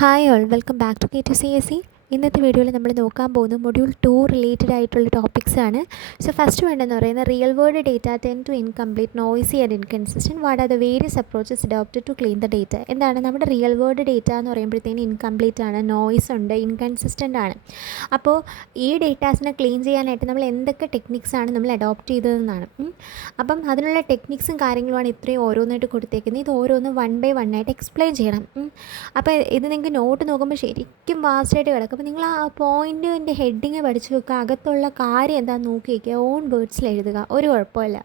Hi all, welcome back to K2CSE. ഇന്നത്തെ വീഡിയോയിൽ നമ്മൾ നോക്കാൻ പോകുന്നത് മൊഡ്യൂൾ 2 റിലേറ്റഡ് ആയിട്ടുള്ള ടോപ്പിക്സ് ആണ്. സോ ഫസ്റ്റ് വേണ്ടെന്ന് പറയുന്നത് real world data tend to incomplete noisy and inconsistent. What are the various approaches adopted to clean the data. എന്താണ് നമ്മുടെ റിയൽ വേൾഡ് ഡേറ്റ എന്ന് പറയുമ്പോഴത്തേന് ഇൻകംപ്ലീറ്റ് ആണ്, നോയ്സ് ഉണ്ട്, ഇൻകൺസിസ്റ്റൻ്റ് ആണ്. അപ്പോൾ ഈ ഡേറ്റാസിനെ ക്ലീൻ ചെയ്യാനായിട്ട് നമ്മൾ എന്തൊക്കെ ടെക്നിക്സാണ് നമ്മൾ അഡോപ്റ്റ് ചെയ്തതെന്നാണ്. അപ്പം അതിനുള്ള ടെക്നിക്സും കാര്യങ്ങളുമാണ് ഇത്രയും ഓരോന്നായിട്ട് കൊടുത്തേക്കുന്നത്. ഇത് ഓരോന്ന് 1 by 1 ആയിട്ട് എക്സ്പ്ലെയിൻ ചെയ്യണം. അപ്പോൾ ഇത് നിങ്ങൾക്ക് നോട്ട് നോക്കുമ്പോൾ ശരിക്കും വാസ്റ്റായിട്ട് കിടക്കും. അപ്പോൾ നിങ്ങൾ ആ പോയിൻറ്റിൻ്റെ ഹെഡിങ് പഠിച്ച് വെക്കുക, അകത്തുള്ള കാര്യം എന്താണെന്ന് നോക്കി വയ്ക്കുക, ഓൺ വേർഡ്സിൽ എഴുതുക, ഒരു കുഴപ്പമില്ല.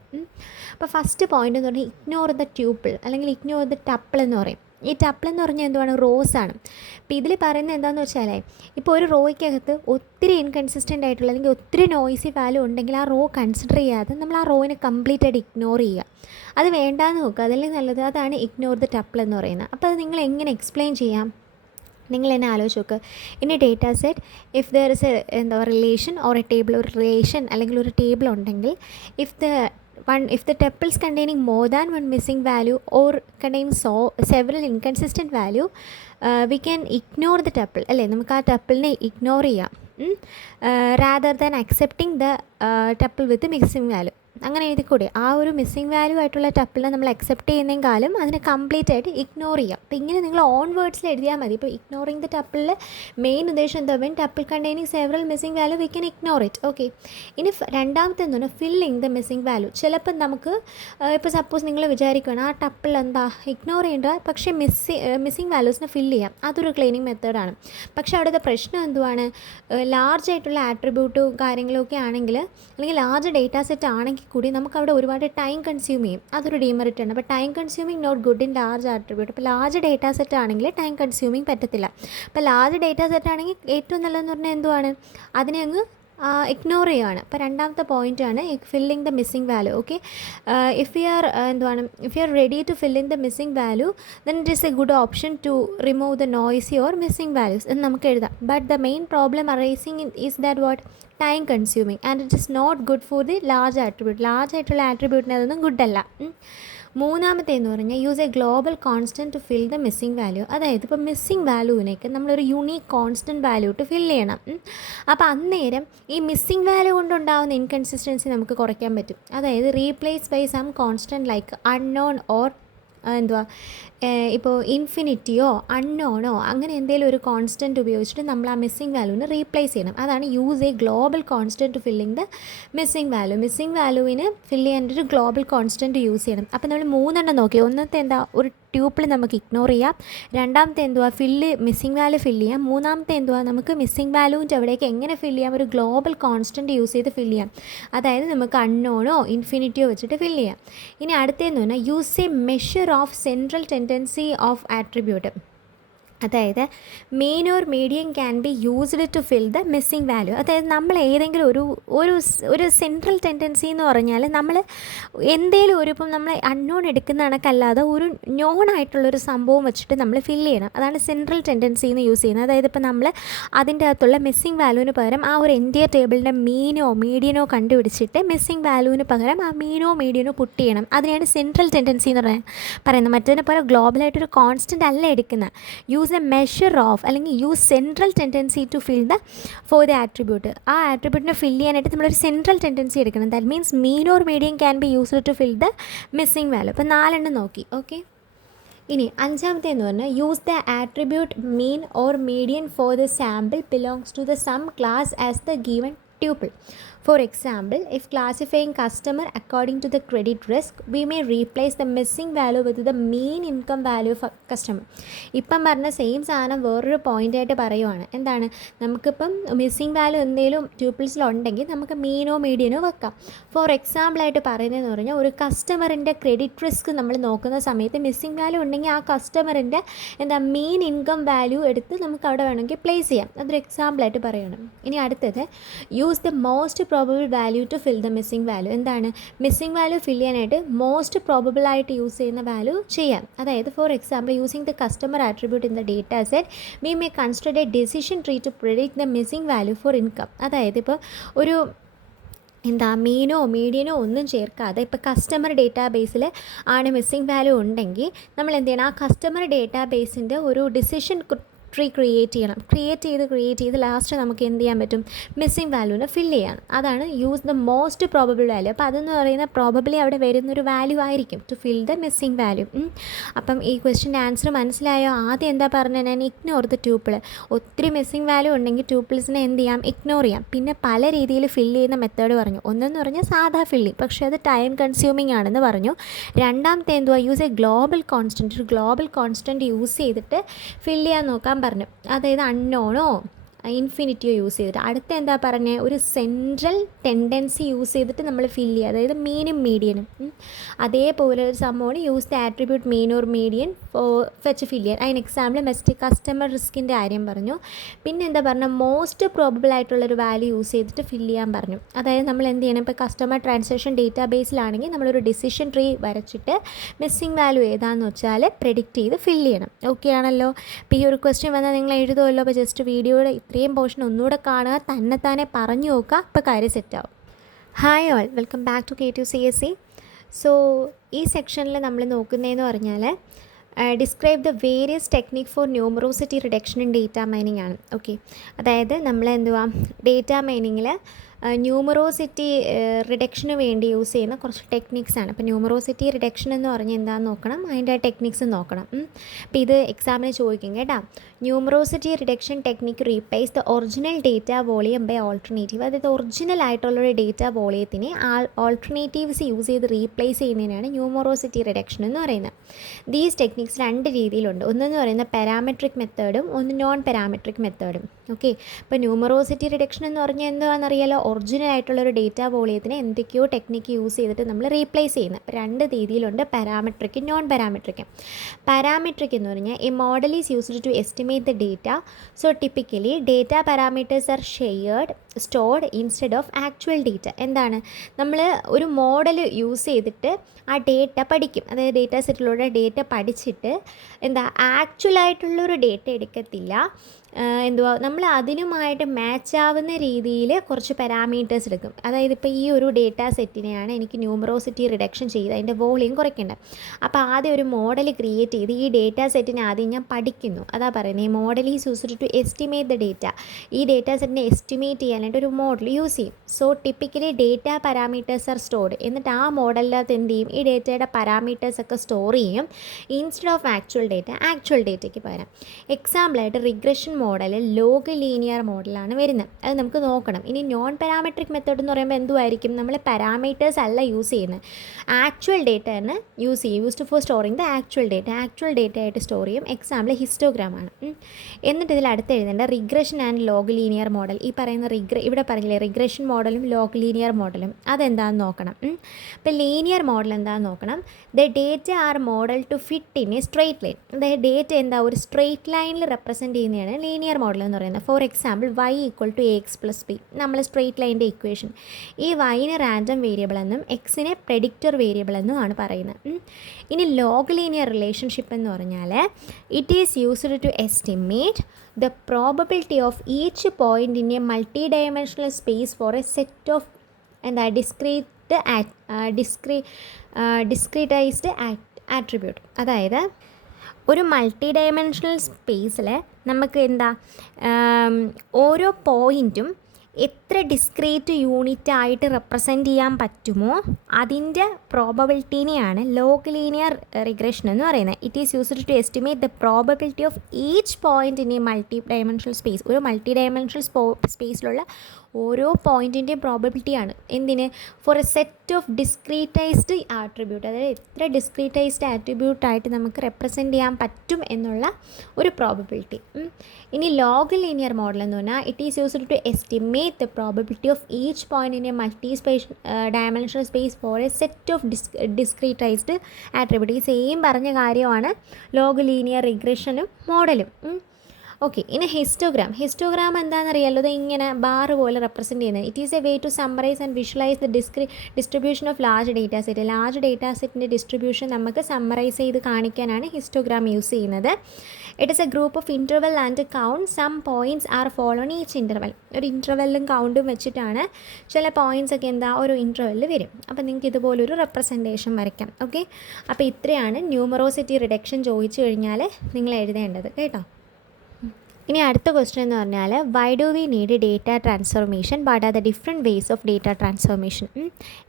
അപ്പോൾ ഫസ്റ്റ് പോയിൻ്റ് എന്ന് പറഞ്ഞാൽ ഇഗ്നോർ ദ ട്യൂപ്പിൾ അല്ലെങ്കിൽ ഇഗ്നോർ ദ ടപ്പിൾ എന്ന് പറയും. ഈ ടപ്പിൾ എന്ന് പറഞ്ഞാൽ എന്തുവാണ്? റോസ് ആണ്. അപ്പോൾ ഇതിൽ പറയുന്നത് എന്താണെന്ന് വെച്ചാൽ, ഇപ്പോൾ ഒരു റോയ്ക്കകത്ത് ഒത്തിരി ഇൻകൺസിസ്റ്റൻ്റ് ആയിട്ടുള്ള അല്ലെങ്കിൽ ഒത്തിരി നോയ്സി വാല്യൂ ഉണ്ടെങ്കിൽ ആ റോ കൺസിഡർ ചെയ്യാതെ നമ്മൾ ആ റോയിനെ കംപ്ലീറ്റ് ആയിട്ട് ഇഗ്നോർ ചെയ്യുക. അത് വേണ്ടാന്ന് നോക്കുക, അതല്ലേ നല്ലത്. അതാണ് ഇഗ്നോർ ദ ടപ്പിൾ എന്ന് പറയുന്നത്. അപ്പോൾ അത് നിങ്ങൾ എങ്ങനെ എക്സ്പ്ലെയിൻ ചെയ്യാം? നിങ്ങൾ എന്നെ ആലോചിച്ച് നോക്കുക. In A data set if there is A relation or A table, ഒരു റിലേഷൻ അല്ലെങ്കിൽ ഒരു ടേബിൾ ഉണ്ടെങ്കിൽ if the tuples containing more than one missing value or containing several inconsistent value, we can ignore the tuple. അല്ലേ, നമുക്ക് ആ ടപ്പിളിനെ ignore ചെയ്യാം rather than accepting the tuple with the missing value. അങ്ങനെ എഴുതിക്കൂടെ? ആ ഒരു മിസ്സിംഗ് വാല്യൂ ആയിട്ടുള്ള ടപ്പിളിനെ നമ്മൾ accept ചെയ്യുന്നതിനേക്കാളും അതിനെ കംപ്ലീറ്റ് ആയിട്ട് ഇഗ്നോർ ചെയ്യാം. അപ്പോൾ ഇങ്ങനെ നിങ്ങൾ ഓൺ വേർഡ്സിൽ എഴുതിയാൽ മതി. ഇപ്പോൾ ഇഗ്നോറിങ് ദ ടപ്പിളിൽ മെയിൻ ഉദ്ദേശം എന്താ? When tuple containing several missing value we can ignore it. Okay. ഇനി രണ്ടാമത്തെ എന്ന് പറഞ്ഞാൽ ഫില്ലിങ് ദ മിസ്സിംഗ് വാല്യൂ. ചിലപ്പോൾ നമുക്ക് ഇപ്പോൾ സപ്പോസ് നിങ്ങൾ വിചാരിക്കുകയാണ് ആ ടപ്പിൾ എന്താ ഇഗ്നോർ ചെയ്യേണ്ട, പക്ഷേ മിസ്സിംഗ് വാല്യൂസിനെ ഫില്ല് ചെയ്യാം. അതൊരു ക്ലീനിങ് മെത്തേഡാണ്. പക്ഷേ അവിടുത്തെ പ്രശ്നം എന്തുവാണ്? ലാർജ് ആയിട്ടുള്ള ആട്രിബ്യൂട്ടും കാര്യങ്ങളൊക്കെ ആണെങ്കിൽ, അല്ലെങ്കിൽ ലാർജ് ഡേറ്റാ സെറ്റ് ആണെങ്കിൽ കൂടി നമുക്ക് അവിടെ ഒരുപാട് ടൈം കൺസ്യൂം ചെയ്യും. അതൊരു ഡീമെറിറ്റ് ആണ്. അപ്പോൾ time consuming not good in large attribute. അപ്പോൾ ലാർജ് ഡേറ്റാ സെറ്റ് ആണെങ്കിൽ ടൈം കൺസ്യൂമിങ് പറ്റത്തില്ല. അപ്പോൾ ലാർജ് ഡേറ്റാ സെറ്റ് ആണെങ്കിൽ ഏറ്റവും നല്ലതെന്ന് പറഞ്ഞാൽ എന്തുവാണ്? അതിനെ അങ്ങ് ഇഗ്നോർ ചെയ്യുകയാണ്. അപ്പോൾ രണ്ടാമത്തെ പോയിൻ്റാണ് filling the missing value. Okay. If you are ready to filling the missing value then it is a good option to remove the noisy or missing values എന്ന് നമുക്ക് എഴുതാം. But the main problem arising is that what? Time consuming and it is not good for the large attribute. Large ആയിട്ടുള്ള ആട്രിബ്യൂട്ടിന് അതൊന്നും ഗുഡല്ല. മൂന്നാമത്തെ എന്ന് പറഞ്ഞാൽ use a global constant to fill the missing value. അതായത് ഇപ്പോൾ മിസ്സിംഗ് വാല്യൂവിനേക്ക് നമ്മളൊരു unique constant value to fill ചെയ്യണം. അപ്പോൾ അന്നേരം ഈ മിസ്സിംഗ് വാല്യൂ കൊണ്ടുണ്ടാകുന്ന ഇൻകൺസിസ്റ്റൻസി നമുക്ക് കുറയ്ക്കാൻ പറ്റും. അതായത് replace by some constant like unknown or ഇപ്പോൾ ഇൻഫിനിറ്റിയോ അൺനോണോ അങ്ങനെ എന്തെങ്കിലും ഒരു കോൺസ്റ്റൻറ്റ് ഉപയോഗിച്ചിട്ട് നമ്മൾ ആ മിസ്സിംഗ് വാല്യൂവിനെ റീപ്ലേസ് ചെയ്യണം. അതാണ് use a global constant to filling the missing value. Missing വാല്യൂവിന് ഫില്ല് ചെയ്യാനായിട്ട് ഒരു ഗ്ലോബൽ കോൺസ്റ്റൻറ്റ് യൂസ് ചെയ്യണം. അപ്പോൾ നമ്മൾ 3 നോക്കി. ഒന്നത്തെ എന്താ? ഒരു ട്യൂപ്പിൾ നമുക്ക് ഇഗ്നോർ ചെയ്യാം. രണ്ടാമത്തെ എന്തുവാ? മിസ്സിംഗ് വാല്യൂ ഫില്ല് ചെയ്യാം. മൂന്നാമത്തെ എന്തുവാ? നമുക്ക് മിസ്സിംഗ് വാല്യൂവിൻ്റെ അവിടേക്ക് എങ്ങനെ ഫില്ല് ചെയ്യാം? ഒരു ഗ്ലോബൽ കോൺസ്റ്റൻറ്റ് യൂസ് ചെയ്ത് ഫില്ല് ചെയ്യാം. അതായത് നമുക്ക് അൺനോണോ ഇൻഫിനിറ്റിയോ വെച്ചിട്ട് ഫില്ല് ചെയ്യാം. ഇനി അടുത്തതെന്ന് പറഞ്ഞാൽ use a measure of central tendency of attribute. അതായത് mean or medium can be used to fill the missing value. അതായത് നമ്മൾ ഏതെങ്കിലും ഒരു സെൻട്രൽ ടെൻഡൻസി എന്ന് പറഞ്ഞാൽ നമ്മൾ എന്തെങ്കിലും ഇപ്പം നമ്മൾ അൺനോൺ എടുക്കുന്ന കണക്കല്ലാതെ ഒരു നോൺ ആയിട്ടുള്ളൊരു സംഭവം വെച്ചിട്ട് നമ്മൾ ഫില്ല് ചെയ്യണം. അതാണ് സെൻട്രൽ ടെൻഡൻസി എന്ന് യൂസ് ചെയ്യുന്നത്. അതായത് ഇപ്പോൾ നമ്മൾ അതിൻ്റെ അകത്തുള്ള മിസ്സിംഗ് വാല്യൂവിന് പകരം ആ ഒരു എൻറ്റിയർ ടേബിളിൻ്റെ മീനോ മീഡിയനോ കണ്ടുപിടിച്ചിട്ട് മിസ്സിംഗ് വാല്യൂവിന് പകരം ആ മീനോ മീഡിയനോ പുട്ട് ചെയ്യണം. അതിനെയാണ് സെൻട്രൽ ടെൻഡൻസി എന്ന് പറയുന്നത്. മറ്റേതിനെ പോലെ ഗ്ലോബലായിട്ടൊരു കോൺസ്റ്റൻ്റ് അല്ല എടുക്കുന്നത്. യൂസ് എ മെഷർ ഓഫ് അല്ലെങ്കിൽ use central tendency to fill for the attribute. ആ ആട്രിബ്യൂട്ടിനെ ഫില്ല് ചെയ്യാനായിട്ട് നമ്മളൊരു സെൻട്രൽ ടെൻഡൻസി എടുക്കണം. That means mean or medium can be used to fill the missing value. അപ്പോൾ 4 നോക്കി. ഓക്കെ. ഇനി അഞ്ചാമത്തെ എന്ന് പറഞ്ഞാൽ use the attribute mean or median for the sample belongs to the same class as the given tuple. For example, if classifying customer according to the credit risk, we may replace the missing value with the mean income value of a customer. ഇപ്പം പറഞ്ഞ same സാധനം വേറൊരു പോയിൻ്റായിട്ട് പറയുവാണ്. എന്താണ്? നമുക്കിപ്പം missing value എന്തെങ്കിലും ട്യൂപ്പിൾസിലുണ്ടെങ്കിൽ നമുക്ക് മീനോ മീഡിയനോ വെക്കാം. ഫോർ എക്സാമ്പിളായിട്ട് പറയുന്നതെന്ന് പറഞ്ഞാൽ ഒരു കസ്റ്റമറിൻ്റെ ക്രെഡിറ്റ് റിസ്ക് നമ്മൾ നോക്കുന്ന സമയത്ത് മിസ്സിംഗ് വാല്യൂ ഉണ്ടെങ്കിൽ ആ കസ്റ്റമറിൻ്റെ മീൻ ഇൻകം വാല്യൂ എടുത്ത് നമുക്ക് അവിടെ വേണമെങ്കിൽ പ്ലേസ് ചെയ്യാം. അതൊരു എക്സാമ്പിളായിട്ട് പറയണം. ഇനി അടുത്തത് use the most probable value to fill the missing value. എന്താണ്? മിസ്സിംഗ് വാല്യൂ ഫിൽ ചെയ്യാനായിട്ട് മോസ്റ്റ് പ്രോബബിൾ ആയിട്ട് യൂസ് ചെയ്യുന്ന വാല്യൂ ചെയ്യാം. അതായത് for example using the customer attribute in the data set we may consider a decision tree to predict the missing value for income. അതായത് ഇപ്പോൾ ഒരു മീനോ മീഡിയനോ ഒന്നും ചേർക്കാതെ ഇപ്പോൾ കസ്റ്റമർ ഡേറ്റാ ബേസിൽ ആണ് മിസ്സിംഗ് വാല്യൂ ഉണ്ടെങ്കിൽ നമ്മൾ എന്ത് ചെയ്യണം? ആ കസ്റ്റമർ ഡേറ്റാ ബേസിൻ്റെ ഒരു ഡിസിഷൻ ട്രീ ക്രിയേറ്റ് ചെയ്ത് ലാസ്റ്റ് നമുക്ക് എന്ത് ചെയ്യാൻ പറ്റും, മിസ്സിംഗ് വാല്യൂവിനെ ഫില്ല് ചെയ്യാം. അതാണ് use the most probable value. അപ്പോൾ അതെന്ന് പറയുന്നത് പ്രോബബ്ലി അവിടെ വരുന്നൊരു വാല്യൂ ആയിരിക്കും to fill the missing value. അപ്പം ഈ ക്വസ്റ്റിൻ്റെ ആൻസർ മനസ്സിലായോ? ആദ്യം എന്താ പറഞ്ഞത് ഞാൻ, ഇഗ്നോർ ദ ട്യൂപ്പിൾ. ഒത്തിരി മിസ്സിംഗ് വാല്യൂ ഉണ്ടെങ്കിൽ ട്യൂപ്പിൾസിനെ എന്ത് ചെയ്യാം, ഇഗ്നോർ ചെയ്യാം. പിന്നെ പല രീതിയിൽ ഫില്ല് ചെയ്യുന്ന മെത്തേഡ് പറഞ്ഞു. ഒന്നെന്ന് പറഞ്ഞാൽ സാധാ ഫില്ലിങ്, പക്ഷേ അത് ടൈം കൺസ്യൂമിംഗ് ആണെന്ന് പറഞ്ഞു. രണ്ടാമത്തെ എന്തുവാ, യൂസ് എ ഗ്ലോബൽ കോൺസ്റ്റൻറ്റ്. ഒരു ഗ്ലോബൽ കോൺസ്റ്റൻറ്റ് യൂസ് ചെയ്തിട്ട് ഫില്ല് ചെയ്യാൻ നോക്കാൻ പറഞ്ഞു. അതായത് അൺനോണോ ഇൻഫിനിറ്റിയോ യൂസ് ചെയ്തിട്ട്. അടുത്ത എന്താ പറഞ്ഞത്, ഒരു സെൻട്രൽ ടെൻഡൻസി യൂസ് ചെയ്തിട്ട് നമ്മൾ ഫില്ല് ചെയ്യുക, അതായത് മീനും മീഡിയനും. അതേപോലെ ഒരു സംഭവമാണ് use the attribute mean or median വെച്ച് ഫില്ല് ചെയ്യാൻ. അതിന് എക്സാമ്പിൾ കസ്റ്റമർ റിസ്കിൻ്റെ കാര്യം പറഞ്ഞു. പിന്നെ എന്താ പറഞ്ഞാൽ, മോസ്റ്റ് പ്രോബബിൾ ആയിട്ടുള്ളൊരു വാല്യൂ യൂസ് ചെയ്തിട്ട് ഫില്ല് ചെയ്യാൻ പറഞ്ഞു. അതായത് നമ്മൾ എന്ത് ചെയ്യണം, ഇപ്പോൾ കസ്റ്റമർ ട്രാൻസാക്ഷൻ ഡേറ്റാ ബേസിലാണെങ്കിൽ നമ്മളൊരു ഡിസിഷൻ ട്രീ വരച്ചിട്ട് മിസ്സിംഗ് വാല്യൂ ഏതാണെന്ന് വെച്ചാൽ പ്രെഡിക്റ്റ് ചെയ്ത് ഫില്ല് ചെയ്യണം. ഓക്കെ ആണല്ലോ? അപ്പോൾ ഈ ഒരു ക്വസ്റ്റ്യൻ വന്നാൽ നിങ്ങൾ എഴുതുമല്ലോ. അപ്പോൾ ജസ്റ്റ് വീഡിയോയുടെ ഇത്രയും പോർഷൻ ഒന്നുകൂടെ കാണുക, തന്നെ പറഞ്ഞു നോക്കുക, അപ്പോൾ കാര്യം സെറ്റാവും. Hi all, welcome back to K2CSE. So ഈ സെക്ഷനിൽ നമ്മൾ നോക്കുന്നതെന്ന് പറഞ്ഞാൽ describe the various technique for numerosity reduction in data mining ആണ്. ഓക്കെ, അതായത് നമ്മൾ എന്തുവാ ഡേറ്റാ മൈനിങ്ങിൽ ന്യൂമറോസിറ്റി റിഡക്ഷന് വേണ്ടി യൂസ് ചെയ്യുന്ന കുറച്ച് ടെക്നിക്സാണ്. അപ്പോൾ ന്യൂമറോസിറ്റി റിഡക്ഷൻ എന്ന് പറഞ്ഞാൽ എന്താണെന്ന് നോക്കണം, അതിൻ്റെ ടെക്നിക്സ് നോക്കണം. അപ്പോൾ ഇത് എക്സാമിന് ചോദിക്കും കേട്ടോ. Numerosity reduction technique replace the original data volume by alternative. അതായത് ഒറിജിനൽ ആയിട്ടുള്ളൊരു ഡേറ്റ വോളിയത്തിനെ ഓൾട്ടർനേറ്റീവ്സ് യൂസ് ചെയ്ത് റീപ്ലേസ് ചെയ്യുന്നതിനാണ് ന്യൂമറോസിറ്റി റിഡക്ഷൻ എന്ന് പറയുന്നത്. ദീസ് ടെക്നിക്സ് രണ്ട് രീതിയിലുണ്ട്. ഒന്നെന്ന് പറയുന്നത് പാരാമെട്രിക് മെത്തേഡും ഒന്ന് നോൺ പാരാമെട്രിക് മെത്തേഡും. ഓക്കെ, ഇപ്പോൾ ന്യൂമറോസിറ്റി റിഡക്ഷൻ എന്ന് പറഞ്ഞാൽ എന്താണെന്നറിയാലോ, ഒറിജിനൽ ആയിട്ടുള്ളൊരു ഡേറ്റ വോളിയത്തിനെ എന്തൊക്കെയോ ടെക്നിക്ക് യൂസ് ചെയ്തിട്ട് നമ്മൾ റീപ്ലേസ് ചെയ്യുന്നത്. രണ്ട് രീതിയിലുണ്ട്, പാരാമെട്രിക്കും നോൺ പാരാമെട്രിക്കും. പാരാമെട്രിക് എന്ന് പറഞ്ഞാൽ a model is used to estimate the data. So typically data parameters are stored instead of actual data. എന്താണ്, നമ്മൾ ഒരു മോഡൽ യൂസ് ചെയ്തിട്ട് ആ ഡേറ്റ പഠിക്കും. അതായത് ഡേറ്റ സെറ്റിലൂടെ ഡേറ്റ പഠിച്ചിട്ട് ആക്ച്വലായിട്ടുള്ളൊരു ഡേറ്റ എടുക്കത്തില്ല. നമ്മൾ അതിനുമായിട്ട് മാച്ച് ആവുന്ന രീതിയിൽ കുറച്ച് പാരാമീറ്റേഴ്സ് എടുക്കും. അതായത് ഇപ്പോൾ ഈ ഒരു ഡേറ്റ സെറ്റിനെയാണ് എനിക്ക് ന്യൂമറോസിറ്റി റിഡക്ഷൻ ചെയ്ത് അതിൻ്റെ വോളിയം കുറയ്ക്കേണ്ടത്. അപ്പോൾ ആദ്യം ഒരു മോഡൽ ക്രിയേറ്റ് ചെയ്ത് ഈ ഡേറ്റ സെറ്റിനെ ആദ്യം ഞാൻ പഠിക്കുന്നു. അതാ പറയുന്നത്, ഈ model is used to estimate the data. ഈ ഡേറ്റ സെറ്റിനെ എസ്റ്റിമേറ്റ് ചെയ്യാനായിട്ട് ഒരു മോഡൽ യൂസ് ചെയ്യും. So typically data parameters are stored. എന്നിട്ട് ആ മോഡലിനകത്ത് എന്ത് ചെയ്യും, ഈ ഡേറ്റയുടെ പാരാമീറ്റേഴ്സൊക്കെ സ്റ്റോർ ചെയ്യും ഇൻസ്റ്റെഡ് ഓഫ് ആക്ച്വൽ ഡേറ്റയ്ക്ക് പകരം. എക്സാമ്പിളായിട്ട് റിഗ്രഷൻ മോഡൽ ലോഗ് ലീനിയർ മോഡലാണ് വരുന്നത്. അത് നമുക്ക് നോക്കണം. ഇനി നോൺ പാരാമെട്രിക് മെത്തേഡ് എന്ന് പറയുമ്പോൾ എന്തുമായിരിക്കും, നമ്മൾ പാരാമീറ്റേഴ്സ് അല്ല യൂസ് ചെയ്യുന്നത്, ആക്ച്വൽ ഡേറ്റ ആണ് used for storing the actual data ആയിട്ട് സ്റ്റോർ ചെയ്യും. എക്സാമ്പിൾ ഹിസ്റ്റോഗ്രാമാണ്. എന്നിട്ട് ഇതിൽ അടുത്ത് എഴുതേണ്ട regression and log linear model. ഈ പറയുന്ന ഇവിടെ പറഞ്ഞില്ലേ, റിഗ്രഷൻ മോഡലും ലോഗ് ലീനിയർ മോഡലും അതെന്താണെന്ന് നോക്കണം. ഇപ്പോൾ ലീനിയർ മോഡൽ എന്താണെന്ന് നോക്കണം. The data are model to fit in a straight line. അതായത് ഡേറ്റ ഒരു സ്ട്രെയിറ്റ് ലൈനിൽ റെപ്രസെൻറ്റ് ചെയ്യുന്നതാണ് ലീനിയർ മോഡൽ എന്ന് പറയുന്നത്. For example y = ax + b, നമ്മൾ സ്ട്രെയിറ്റ് ലൈൻ്റെ ഇക്വേഷൻ. ഈ വൈനെ റാൻഡം വേരിയബിൾ എന്നും എക്സിനെ പ്രെഡിക്റ്റർ വേരിയബിൾ എന്നും ആണ് പറയുന്നത്. ഇനി ലോഗ് ലീനിയർ റിലേഷൻഷിപ്പ് എന്ന് പറഞ്ഞാൽ it is used to estimate the probability of each point in a multi dimensional space for a set of discretized attribute. അതായത് ഒരു മൾട്ടി ഡയമെൻഷണൽ സ്പേസിൽ നമുക്ക് ഓരോ പോയിൻറ്റും എത്ര ഡിസ്ക്രീറ്റ് യൂണിറ്റ് ആയിട്ട് റെപ്രസെൻറ്റ് ചെയ്യാൻ പറ്റുമോ അതിൻ്റെ പ്രോബബിലിറ്റീനെയാണ് ലോഗ് ലീനിയർ റിഗ്രഷൻ എന്ന് പറയുന്നത്. It is used to estimate the probability of each point in a multi dimensional space. ഒരു മൾട്ടി ഡയമെൻഷണൽ സ്പേസിലുള്ള ഓരോ പോയിൻറ്റിൻ്റെയും പ്രോബബിലിറ്റിയാണ് എന്തിന്, for a set of discretized attribute. അതായത് എത്ര ഡിസ്ക്രീറ്റൈസ്ഡ് ആട്രിബ്യൂട്ടായിട്ട് നമുക്ക് റെപ്രസെൻറ്റ് ചെയ്യാൻ പറ്റും എന്നുള്ള ഒരു പ്രോബബിലിറ്റി. ഇനി ലോഗ് ലീനിയർ മോഡൽ എന്ന് പറഞ്ഞാൽ it is used to estimate the probability of each point in a multi dimensional space for a set of discretized attribute. ഈ സെയിം പറഞ്ഞ കാര്യമാണ് ലോഗ് ലീനിയർ റിഗ്രഷനും മോഡലും. ഓക്കെ, ഇനി ഹിസ്റ്റോഗ്രാം എന്താണെന്നറിയാലോ, അത് ഇങ്ങനെ ബാർ പോലെ റെപ്രസെൻറ്റ് ചെയ്യുന്നത്. It is a way to summarize and visualize the distribution of large data set. Large data സെറ്റിൻ്റെ ഡിസ്ട്രിബ്യൂഷൻ നമുക്ക് സമ്മറൈസ് ചെയ്ത് കാണിക്കാനാണ് ഹിസ്റ്റോഗ്രാം യൂസ് ചെയ്യുന്നത്. It is a group of interval and count. Some points are fall on each interval. ഒരു ഇൻ്റർവെല്ലും കൗണ്ടും വെച്ചിട്ടാണ് ചില points ഒക്കെ ഒരു ഇൻ്റർവെല്ലിൽ വരും. അപ്പോൾ നിങ്ങൾക്ക് ഇതുപോലൊരു റെപ്രസെൻറ്റേഷൻ വരയ്ക്കാം. ഓക്കെ, അപ്പോൾ ഇത്രയാണ് ന്യൂമറോസിറ്റി റിഡക്ഷൻ ചോദിച്ചു കഴിഞ്ഞാൽ നിങ്ങൾ എഴുതേണ്ടത് കേട്ടോ. ഇനി അടുത്ത ക്വസ്റ്റ്യൻ എന്ന് പറഞ്ഞാൽ why do we need data transformation, what are the different ways of data transformation.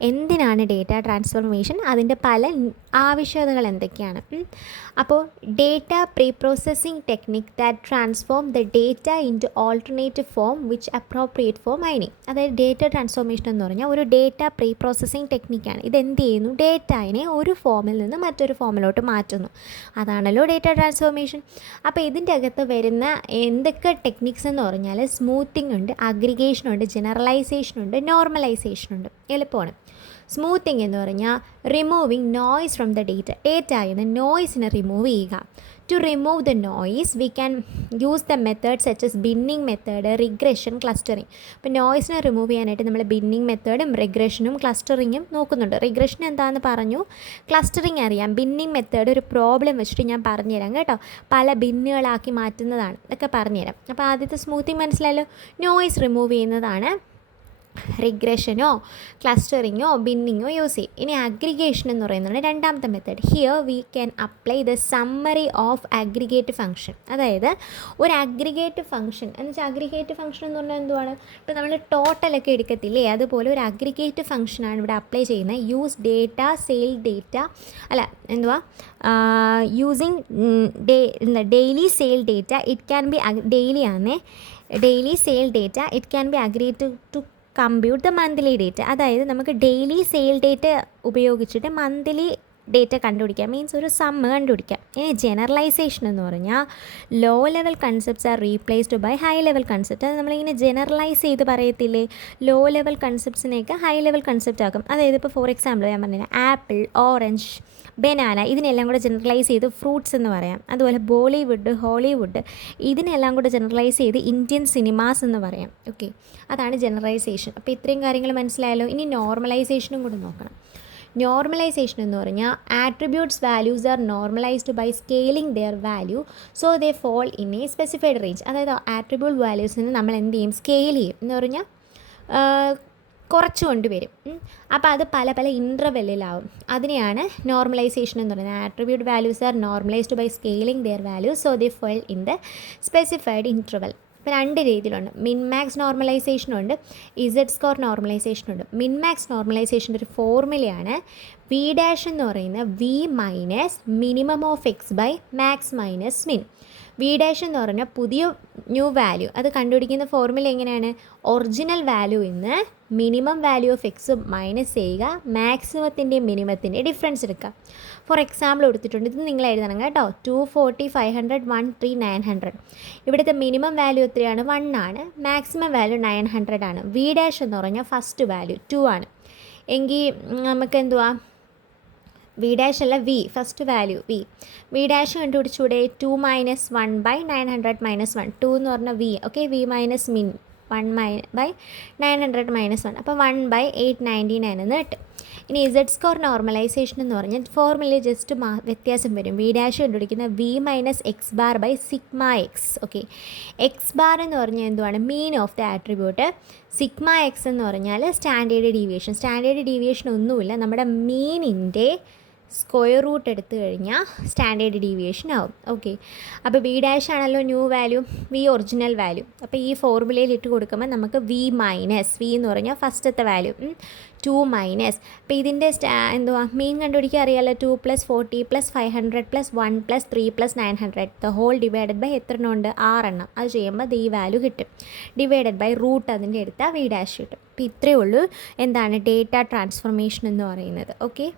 എന്തിനാണ് ഡേറ്റ ട്രാൻസ്ഫോർമേഷൻ, അതിൻ്റെ പല ആവശ്യകതകൾ എന്തൊക്കെയാണ്. അപ്പോൾ data pre processing technique that transform the data into alternative form which appropriate for mining. അതായത് data transformation എന്ന് പറഞ്ഞാൽ ഒരു ഡേറ്റ പ്രീ പ്രോസസ്സിംഗ് ടെക്നിക്കാണ്. ഇതെന്ത് ചെയ്യുന്നു, ഡേറ്റയെ ഒരു ഫോമിൽ നിന്ന് മറ്റൊരു ഫോമിലോട്ട് മാറ്റുന്നു. അതാണല്ലോ ഡേറ്റ ട്രാൻസ്ഫോർമേഷൻ. അപ്പോൾ ഇതിൻ്റെ അകത്ത് വരുന്ന എന്തൊക്കെ ടെക്നിക്സ് എന്ന് പറഞ്ഞാൽ സ്മൂത്തിങ് ഉണ്ട്, അഗ്രിഗേഷൻ ഉണ്ട്, ജനറലൈസേഷൻ ഉണ്ട്, നോർമലൈസേഷൻ ഉണ്ട്. എളുപ്പമാണ്. സ്മൂത്തിങ് എന്ന് പറഞ്ഞാൽ റിമൂവിങ് നോയ്സ് ഫ്രം ദ ഡേറ്റയിൽ നിന്ന് നോയ്സിനെ റിമൂവ് ചെയ്യുക. To remove the noise we can use the method such as binning method, regression, clustering. ഇപ്പോൾ നോയ്സിനെ റിമൂവ് ചെയ്യാനായിട്ട് നമ്മൾ ബിന്നിങ് മെത്തേഡും റിഗ്രഷനും ക്ലസ്റ്ററിങ്ങും നോക്കുന്നുണ്ട്. റിഗ്രഷൻ എന്താണെന്ന് പറഞ്ഞു, ക്ലസ്റ്ററിങ് അറിയാം. ബിന്നിങ് മെത്തേഡ് ഒരു പ്രോബ്ലം വെച്ചിട്ട് ഞാൻ പറഞ്ഞുതരാം കേട്ടോ, പല ബിന്നുകളാക്കി മാറ്റുന്നതാണ്, ഇതൊക്കെ പറഞ്ഞുതരാം. അപ്പോൾ ആദ്യത്തെ സ്മൂത്തിങ് മനസ്സിലായല്ലോ, നോയ്സ് റിമൂവ് ചെയ്യുന്നതാണ് റിഗ്രഷനോ ക്ലസ്റ്ററിങ്ങോ ബിന്നിങ്ങോ യൂസ് ചെയ്യും. ഇനി അഗ്രിഗേഷൻ എന്ന് പറയുന്നത് രണ്ടാമത്തെ method. Here we can apply the summary of aggregate function. അതായത് ഒരു അഗ്രിഗേറ്റ് ഫംഗ്ഷൻ എന്ന് വെച്ചാൽ അഗ്രിഗേറ്റ് ഫംഗ്ഷൻ എന്ന് പറഞ്ഞാൽ എന്തുവാണ്, ഇപ്പോൾ നമ്മൾ ടോട്ടലൊക്കെ എടുക്കത്തില്ലേ, അതുപോലെ ഒരു അഗ്രിഗേറ്റ് ഫംഗ്ഷനാണ് ഇവിടെ അപ്ലൈ ചെയ്യുന്നത്. Use data sale data using daily sale data. It can be daily ആണേ, daily sale data. It can be aggregate to compute the monthly data. അതായത് നമുക്ക് ഡെയിലി സെയിൽ ഡേറ്റ ഉപയോഗിച്ചിട്ട് മന്ത്ലി ഡേറ്റ കണ്ടുപിടിക്കാം, means ഒരു sum കണ്ടുപിടിക്കാം. ഇനി generalization എന്ന് പറഞ്ഞാൽ low level concepts are replaced by high level concept. അത് നമ്മളിങ്ങനെ ജനറലൈസ് ചെയ്ത് പറയത്തില്ലേ, ലോ ലെവൽ കൺസെപ്റ്റ്സിനെയൊക്കെ ഹൈ ലെവൽ കൺസെപ്റ്റ് ആക്കും. അതായത് ഇപ്പോൾ ഫോർ എക്സാമ്പിൾ ഞാൻ പറഞ്ഞില്ല, ആപ്പിൾ, ഓറഞ്ച്, ബനാന, ഇതിനെല്ലാം കൂടെ ജനറലൈസ് ചെയ്ത് ഫ്രൂട്ട്സ് എന്ന് പറയാം. അതുപോലെ ബോളിവുഡ്, ഹോളിവുഡ്, ഇതിനെല്ലാം കൂടെ ജനറലൈസ് ചെയ്ത് ഇന്ത്യൻ സിനിമാസ് എന്ന് പറയാം. ഓക്കെ, അതാണ് ജനറലൈസേഷൻ. അപ്പോൾ ഇത്രയും കാര്യങ്ങൾ മനസ്സിലായല്ലോ. ഇനി നോർമലൈസേഷനും കൂടെ നോക്കണം. നോർമലൈസേഷൻ എന്ന് പറഞ്ഞാൽ attributes values are normalized by scaling their value so they fall in a specified range. അതായത് ആട്രിബ്യൂട്ട് വാല്യൂസിന് നമ്മൾ എന്ത് ചെയ്യും, സ്കെയിൽ ചെയ്യും എന്ന് പറഞ്ഞാൽ കുറച്ച് കൊണ്ടുവരും. അപ്പോൾ അത് പല പല ഇൻ്റർവെല്ലിലാവും. അതിനെയാണ് നോർമലൈസേഷൻ എന്ന് പറയുന്നത്. Attribute values are normalized by scaling their values so they fall in the specified interval. ഇപ്പോൾ രണ്ട് രീതിയിലുണ്ട്, മിൻമാക്സ് നോർമലൈസേഷനുണ്ട്, ഇസഡ് സ്കോർ നോർമലൈസേഷനുണ്ട്. മിൻമാക്സ് നോർമലൈസേഷൻ്റെ ഒരു ഫോർമുലയാണ് വി ഡാഷ് എന്ന് പറയുന്നത് V minus minimum of X by max minus min. V dash എന്ന് പറഞ്ഞാൽ പുതിയ ന്യൂ വാല്യൂ, അത് കണ്ടുപിടിക്കുന്ന ഫോർമുല എങ്ങനെയാണ്, ഒറിജിനൽ വാല്യൂ ഇന്ന് minimum value of X minus ചെയ്യുക, മാക്സിമത്തിൻ്റെയും മിനിമത്തിൻ്റെയും ഡിഫറൻസ് എടുക്കുക. ഫോർ എക്സാമ്പിൾ കൊടുത്തിട്ടുണ്ട്, ഇത് നിങ്ങൾ എഴുതണം കേട്ടോ. 240, 500, 130, 900. ഇവിടുത്തെ മിനിമം വാല്യൂ എത്രയാണ്, 1 ആണ്. മാക്സിമം വാല്യൂ 900 ആണ്. വി ഡാഷ് എന്ന് പറഞ്ഞാൽ ഫസ്റ്റ് വാല്യൂ 2 ആണ്. എങ്കിൽ നമുക്ക് എന്തുവാ, വി ഡാഷ് അല്ല V, first value V dash കണ്ടുപിടിച്ചൂടെ, 2 മൈനസ് 1 ബൈ 900 മൈനസ് 1. 2 എന്ന് പറഞ്ഞാൽ വി, ഓക്കെ, വി മൈനസ് മിൻ 1 ബൈ 900 മൈനസ് 1, അപ്പോൾ 1 ബൈ 899 എന്ന് കിട്ടും. ഇനി ഇസഡ് സ്കോർ നോർമലൈസേഷൻ എന്ന് പറഞ്ഞാൽ ഫോർമുല ജസ്റ്റ് വ്യത്യാസം വരും. വി ഡാഷ് കണ്ടുപിടിക്കുന്ന V minus X bar by sigma X. Okay, X bar എന്ന് പറഞ്ഞാൽ എന്തുവാണ്, mean of the attribute. Sigma X എന്ന് പറഞ്ഞാൽ സ്റ്റാൻഡേർഡ് ഡീവിയേഷൻ. സ്റ്റാൻഡേർഡ് ഡീവിയേഷൻ ഒന്നുമില്ല, നമ്മുടെ മീനിൻ്റെ സ്ക്വയർ റൂട്ട് എടുത്തു കഴിഞ്ഞാൽ സ്റ്റാൻഡേർഡ് ഡീവിയേഷൻ ആവും. ഓക്കെ, അപ്പോൾ വി ഡാഷ് ആണല്ലോ new value, V original value. അപ്പോൾ ഈ ഫോർമുലയിൽ ഇട്ട് കൊടുക്കുമ്പോൾ നമുക്ക് വി മൈനസ്, വി എന്ന് പറഞ്ഞാൽ ഫസ്റ്റത്തെ വാല്യൂ, 2 മൈനസ്. അപ്പോൾ ഇതിൻ്റെ എന്തുവാ മീൻ കണ്ടുപിടിക്കാൻ അറിയാമല്ലോ, 2 + 40 + 500 + 1 + 3 + 900 ദ ഹോൾ ഡിവൈഡഡ് ബൈ എത്ര എണ്ണം ഉണ്ട്, 6 എണ്ണം. അത് ചെയ്യുമ്പോൾ ഈ വാല്യൂ കിട്ടും, ഡിവൈഡഡ് ബൈ റൂട്ട് അതിൻ്റെ എടുത്താൽ വി ഡാഷ് കിട്ടും. അപ്പോൾ ഇത്രയേ ഉള്ളൂ എന്താണ് ഡേറ്റ ട്രാൻസ്ഫോർമേഷൻ എന്ന് പറയുന്നത്. ഓക്കെ.